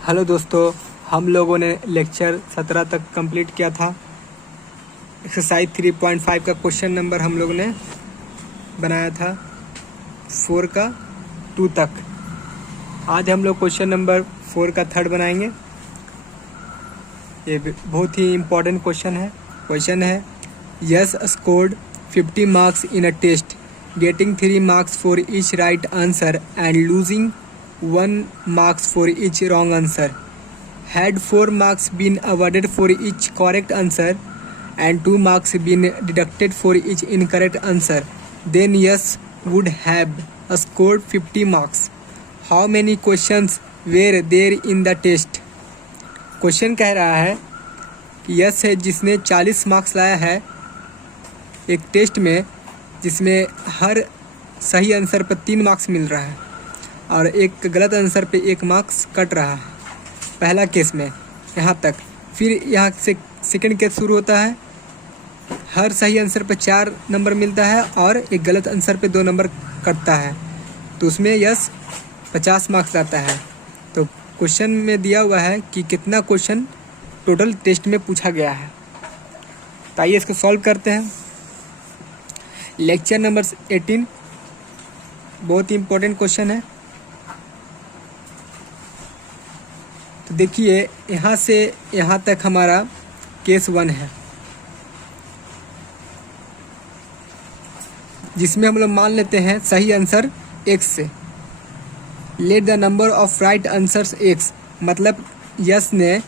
Hello दोस्तों, हम लोगों ने लेक्चर 17 तक कंप्लीट किया था। एक्सरसाइज 3.5 का क्वेश्चन नंबर हम लोगों ने बनाया था 4 का 2 तक। आज हम लोग क्वेश्चन नंबर 4 का 3rd बनाएंगे। ये बहुत ही इम्पोर्टेंट क्वेश्चन है yes scored 50 marks in a test getting 3 marks for each right answer and losing 1 marks for each wrong answer. Had 4 marks been awarded for each correct answer and 2 marks been deducted for each incorrect answer, then yes would have scored 50 marks. How many questions were there in the test? Question कह रहा है कि yes है जिसने 40 marks लाया है एक test में, जिसमें हर सही आंसर पर 3 मार्क्स मिल रहा है और एक गलत आंसर पे 1 मार्क्स कट रहा है। पहला केस में यहाँ तक। फिर यहाँ से सेकंड केस शुरू होता है। हर सही आंसर पे 4 नंबर मिलता है और एक गलत आंसर पे 2 नंबर कटता है, तो उसमें यस 50 मार्क्स आता है। तो क्वेश्चन में दिया हुआ है कि कितना क्वेश्चन टोटल टेस्ट में पूछा गया है। तो आइए इसको सॉल्व करते हैं। लेक्चर नंबर 18 बहुत ही इम्पोर्टेंट क्वेश्चन है। तो देखिए यहाँ से यहाँ तक हमारा केस 1 है, जिसमें हम लोग मान लेते हैं सही आंसर x से। Let the number of right answers x, मतलब यस ने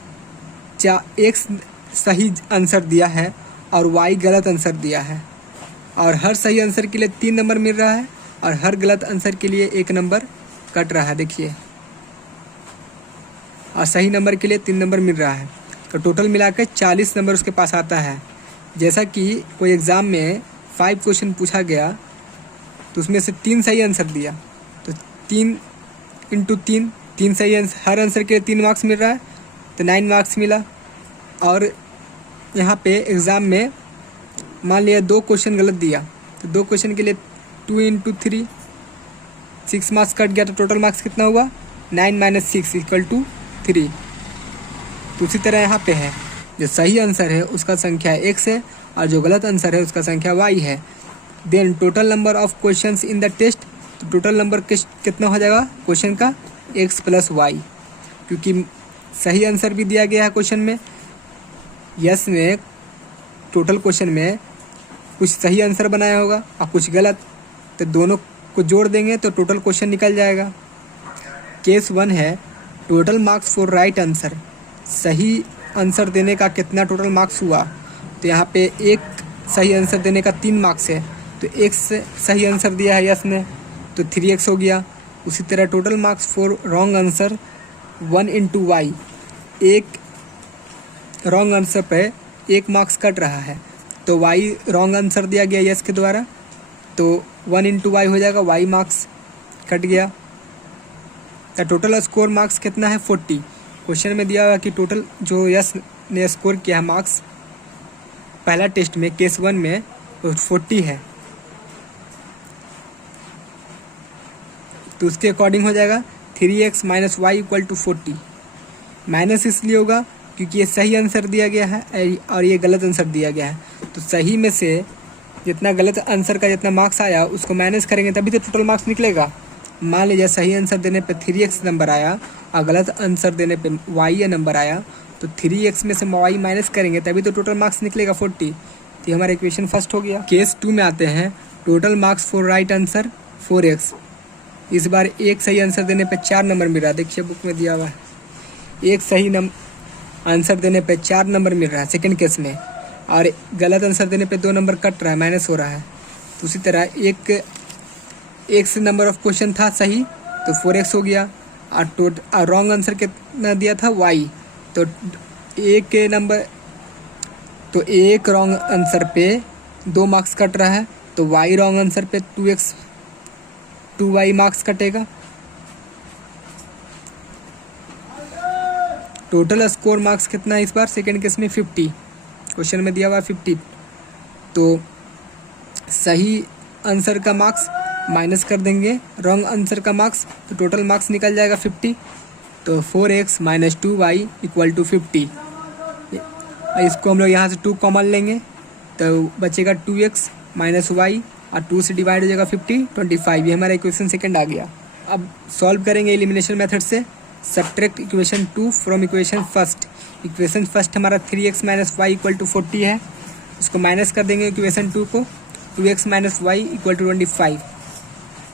x सही आंसर दिया है और y गलत आंसर दिया है, और हर सही आंसर के लिए 3 नंबर मिल रहा है और हर गलत आंसर के लिए 1 नंबर कट रहा है। देखिए, और सही नंबर के लिए 3 नंबर मिल रहा है, तो टोटल मिलाकर 40 नंबर उसके पास आता है। जैसा कि कोई एग्ज़ाम में 5 क्वेश्चन पूछा गया तो उसमें से 3 सही आंसर दिया, तो 3 × 3 3 सही आंसर, हर आंसर के लिए 3 मार्क्स मिल रहा है, तो 9 मार्क्स मिला। और यहाँ पे एग्ज़ाम में मान लिया 2 क्वेश्चन गलत दिया, तो 2 क्वेश्चन के लिए 2 × 3 6 मार्क्स कट गया, तो टोटल मार्क्स कितना हुआ 9 - 6 = 3। तो उसी तरह यहाँ पे है, जो सही आंसर है उसका संख्या x है और जो गलत आंसर है उसका संख्या y है। Then total number of questions in the test, तो टोटल नंबर कितना हो जाएगा क्वेश्चन का x + y, क्योंकि सही आंसर भी दिया गया है क्वेश्चन में। यस ने टोटल क्वेश्चन में कुछ सही आंसर बनाया होगा और कुछ गलत, तो दोनों को जोड़ देंगे तो टोटल क्वेश्चन निकल जाएगा। केस 1 है total marks for right answer, सही आंसर देने का कितना टोटल मार्क्स हुआ। तो यहाँ पे एक सही आंसर देने का 3 मार्क्स है, तो एक सही आंसर दिया है यस ने, तो 3x हो गया। उसी तरह total marks for wrong answer 1 × y, एक रॉन्ग आंसर पे 1 मार्क्स कट रहा है, तो y रॉन्ग आंसर दिया गया यस के द्वारा, तो 1 × y हो जाएगा, y मार्क्स कट गया। तो टोटल स्कोर मार्क्स कितना है 40। क्वेश्चन में दिया हुआ कि टोटल जो यस ने स्कोर किया है मार्क्स पहला टेस्ट में केस 1 में तो 40 है, तो उसके अकॉर्डिंग हो जाएगा 3x - y = 40। माइनस इसलिए होगा क्योंकि ये सही आंसर दिया गया है और ये गलत आंसर दिया गया है, तो सही में से जितना गलत आंसर का जितना मार्क्स आया उसको माइनस करेंगे तभी तो टोटल मार्क्स निकलेगा। मान लीजिए सही आंसर देने पे 3x नंबर आया और गलत आंसर देने पे y नंबर आया, तो 3x में से y माइनस करेंगे तभी तो टोटल मार्क्स निकलेगा 40। तो ये हमारा इक्वेशन फर्स्ट हो गया। केस 2 में आते हैं total marks for right answer 4x। इस बार एक सही आंसर देने पे 4 नंबर मिल रहा है, देखिए बुक में दिया हुआ है। एक सही आंसर देने पे 4 नंबर मिल रहा है सेकेंड केस में, और गलत आंसर देने पे 2 नंबर कट रहा है, माइनस हो रहा है। तो उसी तरह एक x नंबर ऑफ क्वेश्चन था सही, तो 4x हो गया, और रॉन्ग आंसर कितना दिया था y, तो एक रॉन्ग आंसर पे 2 मार्क्स कट रहा है, तो y रॉन्ग आंसर पे 2y मार्क्स कटेगा। टोटल स्कोर मार्क्स कितना है इस बार सेकेंड केस में 50, क्वेश्चन में दिया हुआ 50। तो सही आंसर का मार्क्स माइनस कर देंगे रॉन्ग आंसर का मार्क्स, तो टोटल मार्क्स निकल जाएगा 50। तो 4x minus 2y equal to 50। इसको हम लोग यहाँ से 2 कॉमन लेंगे तो बचेगा 2x माइनस वाई और 2 से डिवाइड हो जाएगा 50, 25। ये हमारा इक्वेशन सेकंड आ गया। अब सॉल्व करेंगे एलिमिनेशन मेथड से। Subtract equation 2 from equation first. Equation first हमारा 3x minus y equal to 40 है, इसको माइनस कर देंगे इक्वेशन 2 को। 2x minus y equal to 25।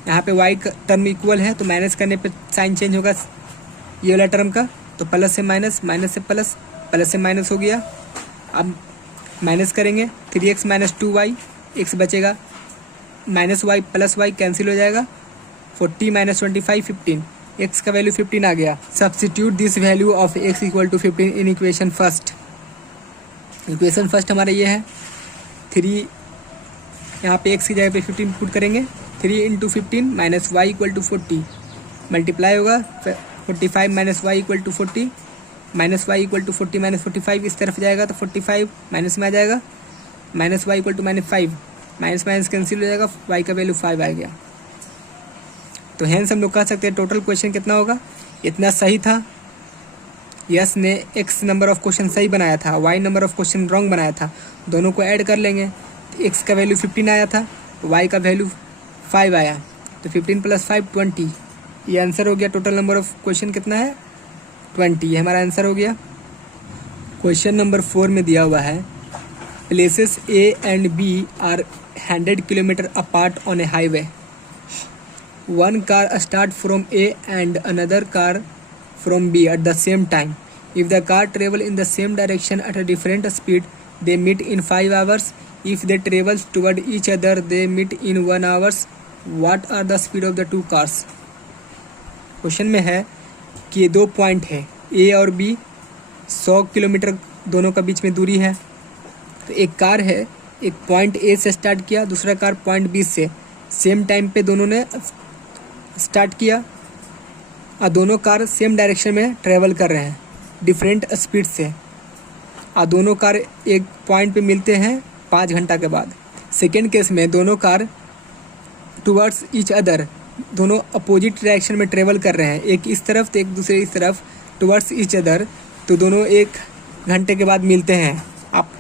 यहाँ पे y का टर्म इक्वल है तो माइनस करने पे साइन चेंज होगा ये वाला टर्म का, तो प्लस से माइनस, माइनस से प्लस, प्लस से माइनस हो गया। अब माइनस करेंगे 3x माइनस 2y, x बचेगा, minus y plus y cancel हो जाएगा। 40 माइनस 25 15, x का वैल्यू 15 आ गया। Substitute this value of x equal to 15 in equation first. Equation first हमारा ये है 3, यहाँ पे x की जगह पे 15 पुट करेंगे। 3 into 15 minus y equal to 40 multiply होगा 45 minus y equal to 40, minus y equal to 40 minus 45 इस तरफ जाएगा तो 45 माइनस में आ जाएगा, minus y equal to -5, minus minus cancel हो जाएगा, वाई का वैल्यू 5 आ गया। तो हेंस हम लोग कह सकते हैं टोटल क्वेश्चन कितना होगा, इतना सही था। यस ने x नंबर ऑफ क्वेश्चन सही बनाया था, y number of question wrong बनाया था। दोनों को ऐड कर लेंगे, x का वैल्यू 15 आया था, y का वैल्यू 5 आया, तो 15 प्लस 5 20। ये आंसर हो गया। टोटल नंबर ऑफ क्वेश्चन कितना है 20, ये हमारा आंसर हो गया। क्वेश्चन नंबर 4 में दिया हुआ है places A and B are 100 kilometre apart on a highway. One car start from A and another car from B at the same time. If the car travel in the same direction at a different speed, they meet in 5 hours. If they travel toward each other, they meet in 1 hour. What are the speed of the two cars? Question में है कि ये 2 point है A और B, 100 kilometre दोनों का बीच में दूरी है। तो एक कार है, एक पॉइंट A से स्टार्ट किया, दूसरा कार पॉइंट B से, सेम टाइम पे दोनों ने स्टार्ट किया और दोनों कार सेम डायरेक्शन में ट्रेवल कर रहे हैं डिफरेंट स्पीड से, और दोनों कार एक पॉइंट पे मिलते हैं 5 घंटा के बाद। सेकेंड केस में दोनों कार टुवर्ड्स ईच अदर, दोनों अपोजिट डायरेक्शन में ट्रेवल कर रहे हैं, एक इस तरफ तो एक दूसरे इस तरफ, टुवर्ड्स ईच अदर, तो दोनों 1 घंटे के बाद मिलते हैं आप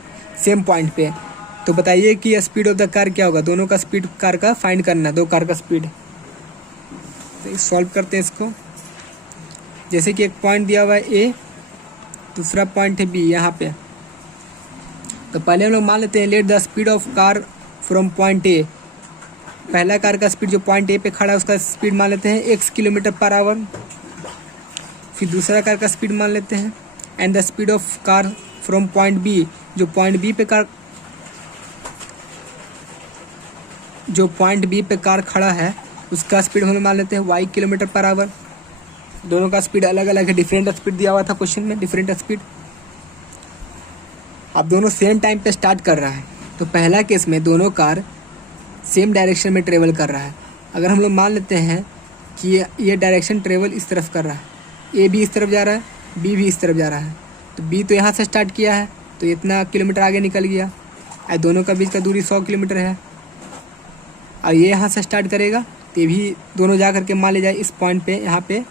सेम पॉइंट पे। तो बताइए कि स्पीड ऑफ द कार क्या होगा, दोनों का स्पीड कार का फाइंड करना, दो कार का स्पीड। तो सॉल्व करते हैं इसको। जैसे कि एक पॉइंट दिया हुआ है A, दूसरा पॉइंट है B यहाँ पे। तो पहले हम लोग मान लेते हैं let the speed of car from point A। पहला कार का स्पीड जो पॉइंट A पे खड़ा है उसका स्पीड मान लेते हैं x किलोमीटर पर आवर। फिर दूसरा कार का स्पीड मान लेते हैं and the speed of car from point B, जो पॉइंट B पे कार खड़ा है उसका स्पीड हम लोग मान लेते हैं y किलोमीटर पर आवर। दोनों का स्पीड अलग अलग है, डिफरेंट स्पीड दिया हुआ था क्वेश्चन में, डिफरेंट स्पीड। अब दोनों सेम टाइम पे स्टार्ट कर रहा है, तो पहला केस में दोनों कार सेम डायरेक्शन में ट्रेवल कर रहा है। अगर हम लोग मान लेते हैं कि ये डायरेक्शन ट्रेवल इस तरफ कर रहा है, A भी इस तरफ जा रहा है, B भी इस तरफ जा रहा है, तो B तो यहाँ से स्टार्ट किया है तो इतना किलोमीटर आगे निकल गया, और दोनों का बीच का दूरी 100 किलोमीटर है। और ये यहाँ से स्टार्ट करेगा तो ये भी दोनों जा करके मान ले जाए इस पॉइंट पे, यहाँ पे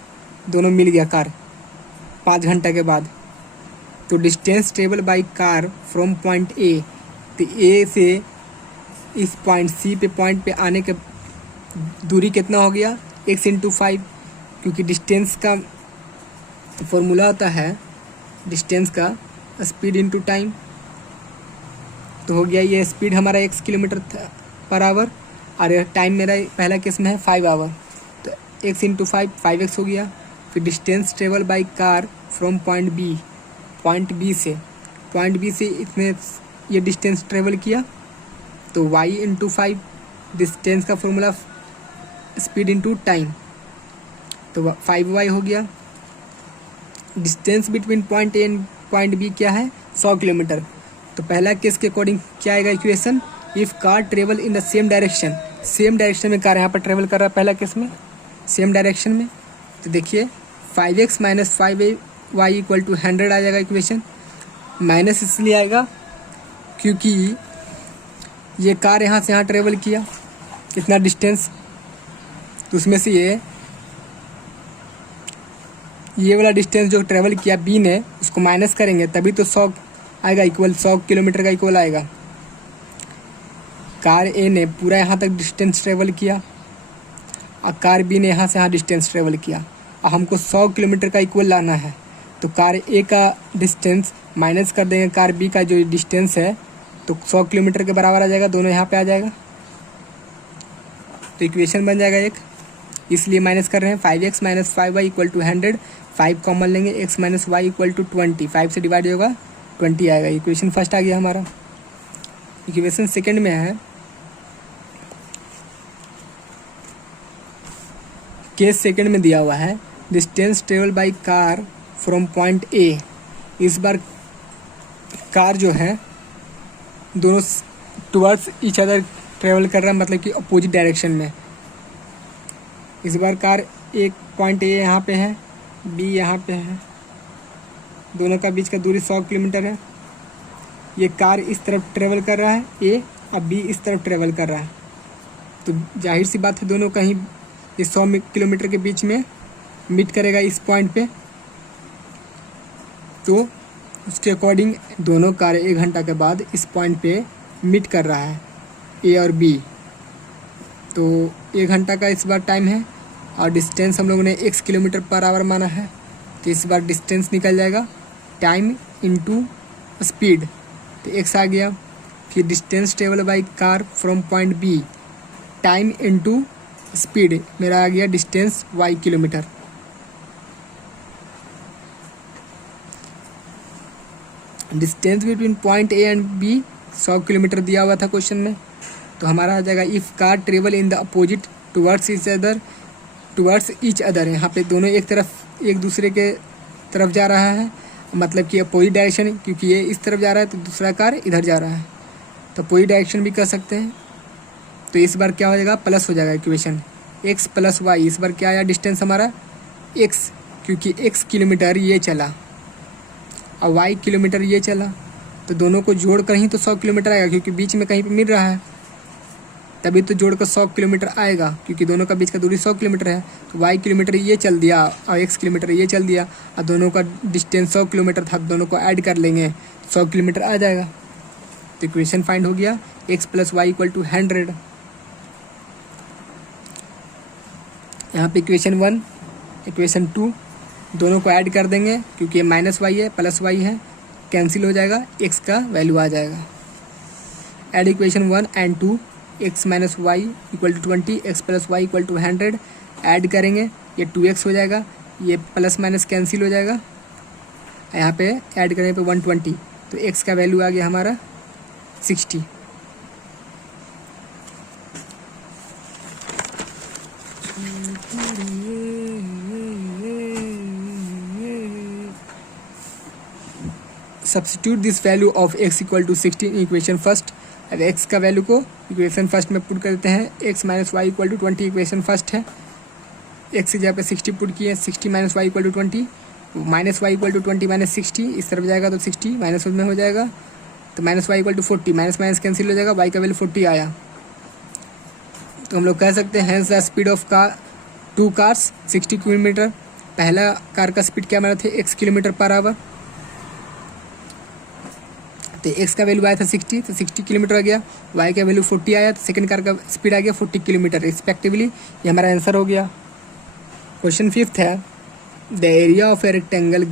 दोनों मिल गया कार 5 घंटा के बाद। तो distance travel by car from point A, तो A से इस पॉइंट C पे पॉइंट पे आने के दूरी कितना हो गया, x इंटू 5, क्योंकि डिस्टेंस का फॉर्मूला होता है डिस्टेंस का स्पीड इंटू टाइम। तो हो गया ये स्पीड हमारा x किलोमीटर पर आवर, और टाइम मेरा पहला केस में है 5 आवर, तो x इंटू 5 5x हो गया। फिर distance travel by car from point B, point B से इतने ये डिस्टेंस ट्रेवल किया, तो y इंटू 5 डिस्टेंस का फॉर्मूला स्पीड इंटू टाइम, तो 5y हो गया। Distance between point A and point B क्या है 100 किलोमीटर। तो पहला केस के अकॉर्डिंग क्या आएगा equation, if car travel in the same direction, same direction में कार यहाँ पर ट्रेवल कर रहा है पहला केस में, सेम डायरेक्शन में। तो देखिए 5x minus 5y equal to 100 आ जाएगा इक्वेशन। माइनस इसलिए आएगा क्योंकि ये कार यहाँ से यहाँ ट्रेवल किया कितना डिस्टेंस, तो उसमें से ये ये वाला डिस्टेंस जो ट्रेवल किया बी ने उसको माइनस करेंगे तभी तो 100 आएगा, इक्वल 100 किलोमीटर का इक्वल आएगा। कार ए ने पूरा यहाँ तक डिस्टेंस ट्रेवल किया और कार बी ने यहाँ से यहाँ डिस्टेंस ट्रेवल किया और हमको 100 किलोमीटर का इक्वल लाना है। तो कार ए का डिस्टेंस माइनस कर देंगे कार बी का जो डिस्टेंस है, तो 100 किलोमीटर के बराबर आ जाएगा, दोनों यहाँ पे आ जाएगा। तो इक्वेशन बन जाएगा एक, इसलिए माइनस कर रहे हैं। 5x minus 5y equal to 100, 5 common लेंगे, x minus y equal to 20, 5 से डिवाइड होगा 20 आएगा। इक्वेशन फर्स्ट आ गया हमारा। इक्वेशन सेकंड में है केस सेकंड में दिया हुआ है distance travel by car from point A. इस बार कार जो है दोनों टुवर्ड्स ईच अदर ट्रेवल कर रहा है, मतलब कि अपोजिट डायरेक्शन में। इस बार कार एक पॉइंट ए यहाँ पे है, बी यहाँ पे है, दोनों का बीच का दूरी 100 किलोमीटर है। ये कार इस तरफ ट्रेवल कर रहा है ए, और बी इस तरफ ट्रेवल कर रहा है। तो जाहिर सी बात है दोनों कहीं इस 100 किलोमीटर के बीच में मीट करेगा इस पॉइंट पे। तो उसके अकॉर्डिंग दोनों कार 1 घंटा के बाद इस पॉइंट पे मीट कर रहा है, ए और बी। तो 1 घंटा का इस बार टाइम है और डिस्टेंस हम लोगों ने x किलोमीटर पर आवर माना है। तो इस बार डिस्टेंस निकल जाएगा टाइम इनटू स्पीड, तो x आ गया। फिर distance travel by car from point B, time into speed, मेरा आ गया distance y kilometre. Distance between point A and B 100 kilometre दिया हुआ था क्वेश्चन में। तो हमारा आ जाएगा if car travel in the opposite towards each other. यहाँ पे दोनों एक दूसरे के तरफ जा रहा है, मतलब कि अपोजिट डायरेक्शन, क्योंकि ये इस तरफ जा रहा है तो दूसरा कार इधर जा रहा है, तो अपोजिट डायरेक्शन भी कर सकते हैं। तो इस बार क्या हो जाएगा, प्लस हो जाएगा इक्वेशन, x प्लस वाई। इस बार क्या आया डिस्टेंस हमारा x, क्योंकि x किलोमीटर ये चला और y किलोमीटर ये चला, तो दोनों को जोड़ कर ही तो 100 किलोमीटर आएगा, क्योंकि बीच में कहीं पे मिल रहा है, तभी तो जोड़कर 100 किलोमीटर आएगा, क्योंकि दोनों का बीच का दूरी 100 किलोमीटर है। तो y किलोमीटर ये चल दिया और x किलोमीटर ये चल दिया और दोनों का डिस्टेंस 100 किलोमीटर था, दोनों को ऐड कर लेंगे 100 किलोमीटर आ जाएगा। तो इक्वेशन फाइंड हो गया x plus y equal to 100। यहाँ पे इक्वेशन 1 इक्वेशन 2 दोनों को ऐड कर देंगे, क्योंकि ये माइनस वाई है प्लस वाई है, कैंसिल हो जाएगा, x का वैल्यू आ जाएगा। Add equation 1 and 2, x minus y equal to 20, x plus y equal to 100, add करेंगे, ये 2x हो जाएगा, ये प्लस माइनस कैंसिल हो जाएगा, यहाँ पे ऐड करेंगे पे 120, तो x का वैल्यू आ गया हमारा 60। Substitute this value of x equal to 60 in equation first. अब x का वैल्यू को इक्वेशन फर्स्ट में पुट कर देते हैं। x minus y equal to 20 equation first है, x की जगह पे 60 पुट किए, 60 minus y equal to 20, minus y equal to 20 minus 60, इस तरफ जाएगा तो 60 माइनस में हो जाएगा, तो minus y equal to 40, minus minus cancel हो जाएगा, y का वैल्यू 40 आया। तो हम लोग कह सकते हैं the speed of car 2 cars 60 kilometre. पहला कार का स्पीड क्या माना थे x किलोमीटर पर आवर, तो x का वैल्यू आया था 60, तो 60 किलोमीटर आ गया, y का वैल्यू 40 आया, तो सेकंड कार का स्पीड आ गया 40 किलोमीटर रिस्पेक्टिवली। ये हमारा आंसर हो गया। क्वेश्चन 5 है the area of a rectangle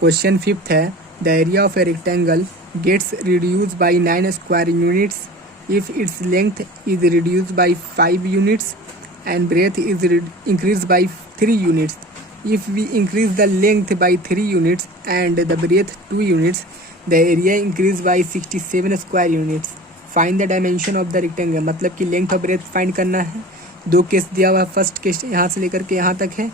question 5 है the area of a rectangle gets reduce by 9 square units if its length is reduce by 5 units and breadth is increase by 3 units. If we increase the length by 3 units and the breadth 2 units, the area increase by 67 square units. Find the dimension of the rectangle। मतलब कि length और breath find करना है। 2 case दिया हुआ है, first case यहाँ से लेकर के यहाँ तक है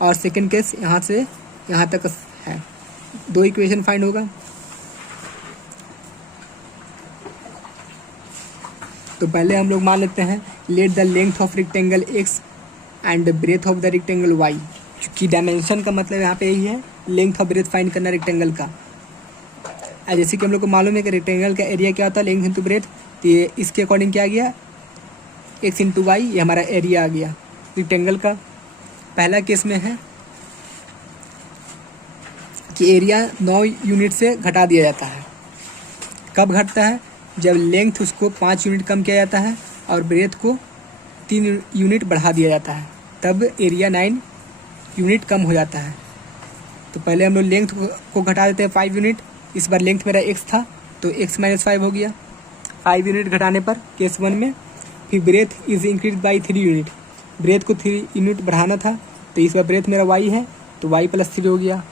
और सेकंड केस यहाँ से यहाँ तक है। 2 इक्वेशन फाइंड होगा। तो पहले हम लोग मान लेते हैं let the length of rectangle x and breadth of the rectangle y, क्योंकि डायमेंशन का मतलब यहाँ पे यही है लेंथ और ब्रेथ फाइंड करना रेक्टेंगल का। जैसे कि हम लोग को मालूम है कि रेक्टेंगल का एरिया क्या होता है, लेंथ इंटू ब्रेथ, तो ये इसके अकॉर्डिंग क्या आ गया एक्स इंटू वाई, ये हमारा एरिया आ गया रेक्टेंगल का। पहला केस में है कि एरिया 9 यूनिट से घटा दिया जाता है। कब घटता है? जब लेंथ उसको 5 यूनिट कम किया जाता है और ब्रेथ को 3 यूनिट बढ़ा दिया जाता है, तब एरिया 9 यूनिट कम हो जाता है। तो पहले हम लोग लेंथ को घटा देते हैं 5 यूनिट। इस बार लेंथ मेरा x था तो x - 5 हो गया 5 यूनिट घटाने पर केस 1 में। फिर breadth is increase by 3 unit, breadth को 3 यूनिट बढ़ाना था, तो इस बार ब्रेथ मेरा y है तो y + 3 हो गया।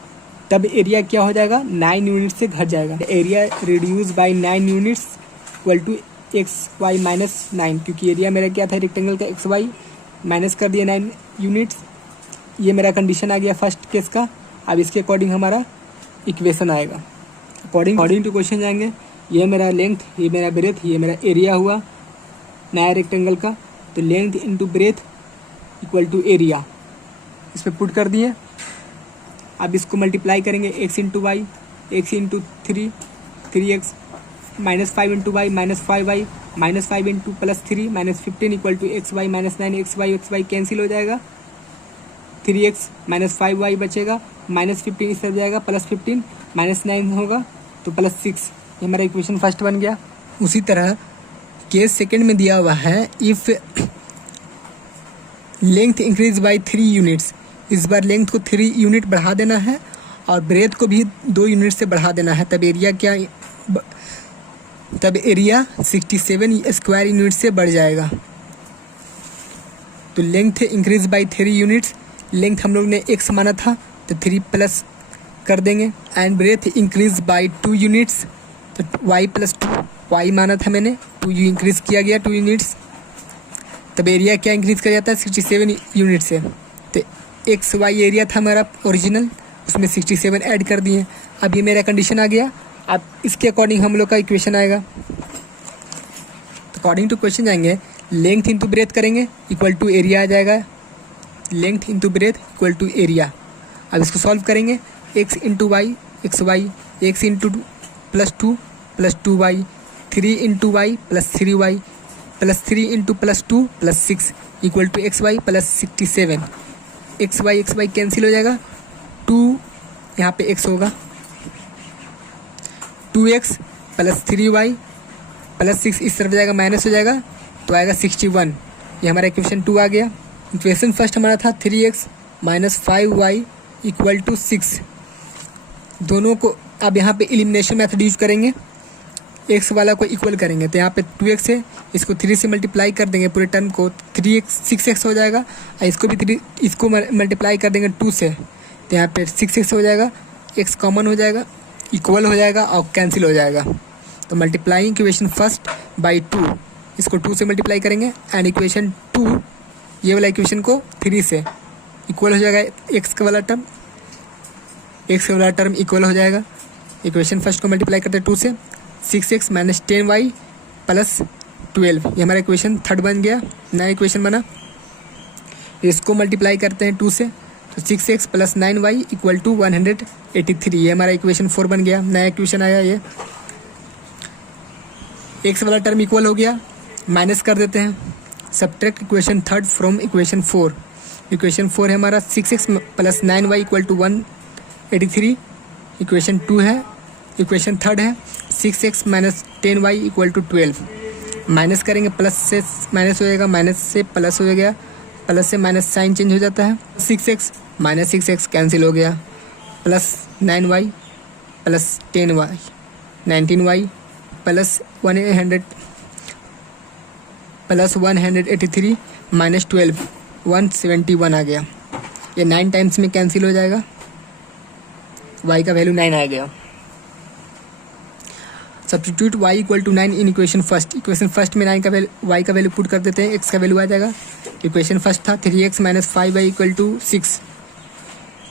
तब एरिया क्या हो जाएगा? 9 यूनिट से घट जाएगा। Area reduce by 9 units equal to XY - 9, क्योंकि एरिया मेरा क्या था रेक्टेंगल का, XY माइनस कर दिया 9 यूनिट्स। ये मेरा कंडीशन आ गया फर्स्ट केस का। अब इसके अकॉर्डिंग हमारा इक्वेशन आएगा। अकॉर्डिंग टू क्वेश्चन जाएंगे। ये मेरा लेंथ, ये मेरा ब्रेथ, ये मेरा एरिया हुआ नया रेक्टेंगल का। तो length into breadth equal to area, इस पर पुट कर दिए। अब इसको मल्टीप्लाई करेंगे x into y, x into 3, 3x -5 into y -5y, -5 into +3 -15 equal to XY - 9, XY cancel हो जाएगा। 3x -5y बचेगा, -15 इस तरफ जाएगा, +15 -9 होगा तो +6। ये हमारा इक्वेशन फर्स्ट बन गया। उसी तरह केस सेकंड में दिया हुआ है, if length increase by 3 units, इस बार लेंथ को 3 यूनिट बढ़ा देना है और ब्रेथ को भी 2 यूनिट से बढ़ा देना है। तब एरिया 67 स्क्वायर यूनिट से बढ़ जाएगा। तो length increase by 3 units, length हम लोग ने x माना था तो 3 प्लस कर देंगे। And breadth increase by 2 units, तो y + 2 y माना था मैंने, 2 इंक्रीज किया गया 2 यूनिट्स। तब एरिया क्या इंक्रीज कर जाता है? 67 यूनिट से। तो XY एरिया था हमारा ओरिजिनल, उसमें 67 ऐड कर दिए। अब ये मेरा कंडीशन आ गया। अब इसके अकॉर्डिंग हम लोग का इक्वेशन आएगा। तो अकॉर्डिंग टू क्वेश्चन जाएंगे, लेंथ इंटू ब्रेथ करेंगे इक्वल टू एरिया आ जाएगा। Length into breadth equal to area. अब इसको सॉल्व करेंगे, x into y XY, x into +2 + 2y, 3 into y +3y, +3 into +2 +6 equal to XY + 67। XY cancel हो जाएगा, 2 यहाँ पे x होगा, 2x + 3y + 6 इस तरफ जाएगा, माइनस हो जाएगा तो आएगा 61। ये हमारा इक्वेशन 2 आ गया। इक्वेशन फर्स्ट हमारा था 3x - 5y = 6। दोनों को अब यहाँ पे एलिमिनेशन मेथड यूज करेंगे, x वाला को इक्वल करेंगे। तो यहाँ पे 2x है, इसको 3 से मल्टीप्लाई कर देंगे पूरे टर्म को, 3x 6x हो जाएगा। और इसको भी इसको मल्टीप्लाई कर देंगे 2 से, तो यहाँ पे 6x हो जाएगा, x कॉमन हो जाएगा, इक्वल हो जाएगा और कैंसिल हो जाएगा। तो मल्टीप्लाइंग इक्वेशन फर्स्ट बाई 2, इसको 2 से मल्टीप्लाई करेंगे एंड इक्वेशन 2 ये वाला इक्वेशन को 3 से इक्वल हो जाएगा। x का वाला टर्म इक्वल हो जाएगा। इक्वेशन फर्स्ट को मल्टीप्लाई करते हैं 2 से, 6x - 10y + 12, ये हमारा इक्वेशन थर्ड बन गया, नया इक्वेशन बना। इसको मल्टीप्लाई करते हैं 2 से, तो 6x + 9y = 183, ये हमारा इक्वेशन 4 बन गया, नया इक्वेशन आया। ये x वाला टर्म इक्वल हो गया, माइनस कर देते हैं, subtract equation third from equation 4। Equation 4 है हमारा 6x + 9y = 183, इक्वेशन 2 है। इक्वेशन थर्ड है 6x - 10y = 12। माइनस करेंगे, प्लस से माइनस हो जाएगा, माइनस से प्लस हो गया, प्लस से माइनस साइन चेंज हो जाता है। 6x - 6x कैंसिल हो गया, + 9y + 10y 19y + 183 - 12 171 आ गया। ये 9 टाइम्स में कैंसिल हो जाएगा, y का वैल्यू 9 आ गया। सब्स्टिट्यूट y = 9 इन इक्वेशन फर्स्ट। इक्वेशन फर्स्ट में y का वैल्यू पुट कर देते हैं, x का वैल्यू आ जाएगा। इक्वेशन फर्स्ट था 3x - 5y = 6,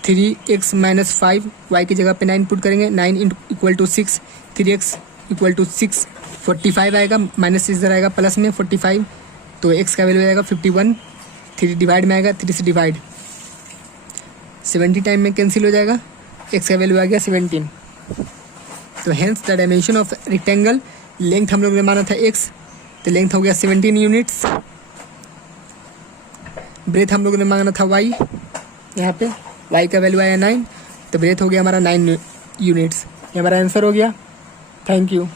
3x - 5y की जगह पे 9 पुट करेंगे, 9 = 6, 3x = 6, 45 आएगा, माइनस इधर आएगा प्लस में 45, तो x का वैल्यू आएगा 51, 3 डिवाइड में आएगा, 3 से डिवाइड 70 टाइम में कैंसिल हो जाएगा, x का वैल्यू आ गया 17। तो hence the dimension of rectangle, length हम लोग ने माना था x, तो लेंथ हो गया 17 यूनिट्स ब्रेथ हम लोगों ने मांगना था वाई, यहाँ पे वाई का वैल्यू आया 9, तो ब्रेथ हो गया हमारा 9 यूनिट्स। ये हमारा आंसर हो गया। Thank you.